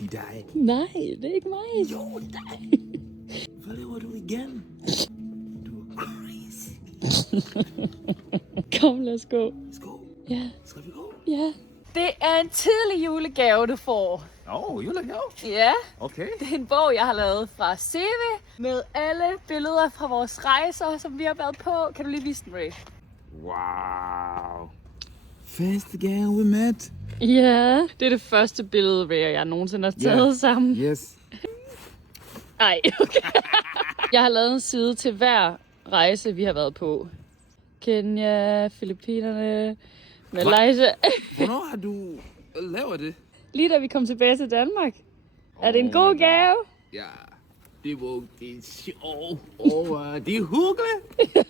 Det er dig. Nej, det er ikke mig. Jo, det er dig. Hvad laver du igen? Du er crazy. Kom, lad os gå. Let's go. Ja, Skal vi gå? ja. Det er en tidlig julegave, du får. Julegave? Ja, Okay. det er en bog, jeg har lavet fra CV med alle billeder fra vores rejser, som vi har været på. Kan du lige vise den, Ray? Wow. Første gang we met. Ja, det er det første billede, Ray og jeg nogensinde har taget sammen. Yes. Ej, okay. Jeg har lavet en side til hver rejse, vi har været på. Kenya, Filippinerne, Malaysia. Hvornår har du lavet det? Lige da vi kom tilbage til Danmark. Er det en god gave? Ja, det er sjovt. Og det er hyggeligt.